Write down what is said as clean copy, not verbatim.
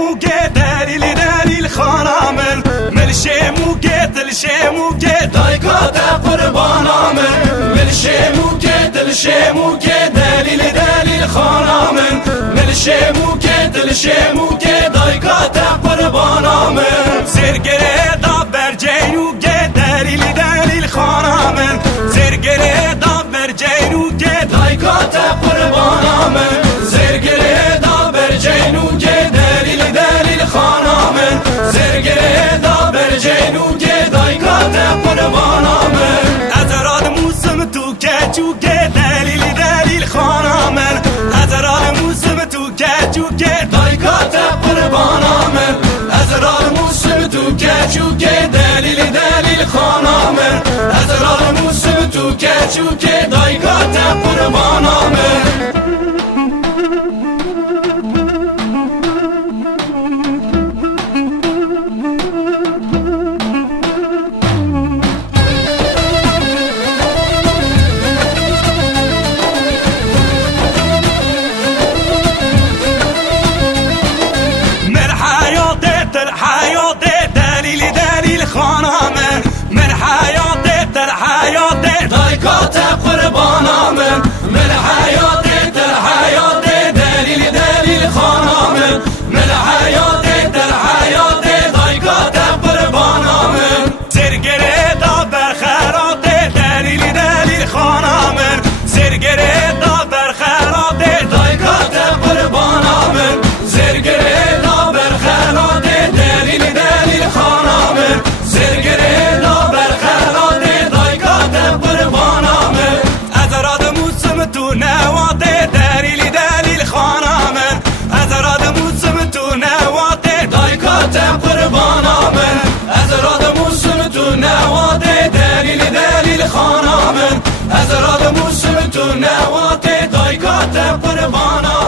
موگه دلیل دلیل خانامن ملشه موگه دلشه موگه دایکات قربانامن ملشه موگه دلشه موگه دلیل دلیل خانامن ملشه موگه دلشه موگه دایکات قربانامن زرگره دا برجینوگه دلیل دلیل خانامن زرگره دا برجینوگه دایکات قربانامن زرگره دا برجینوگه دلیل دلیل خانامن زرگره دا برجینوگه دایکات قربانامن ازراد موسم تو کچوگه دلیل دلیل خانامن ازراد موسم تو کچوگه دایکات قربانامن ازراد موسم تو کچوگه دلیل دلیل خانامن ازراد موسم تو کچوگه دایکات قربانامن خانامن من حیاته در حیاته دایکات قربانامن من حیاته در حیاته دلیل دلیل خانامن من حیاته در حیاته دایکات قربانامن زرگره دا برخراته دلیل دلیل خانامن زرگره دا برخراته دایکات قربانامن زرگره دا برخراته دلیل دلیل خانامن زرگره دا برخراته دایکات قربانامن ازراد موسم تو نواته دلیل دلیل خانامن ازراد موسم تو نواته دایکات قربانامن ازراد موسم تو نواته دلیل دلیل خانامن ازراد موسم تو نواته دایکات قربانامن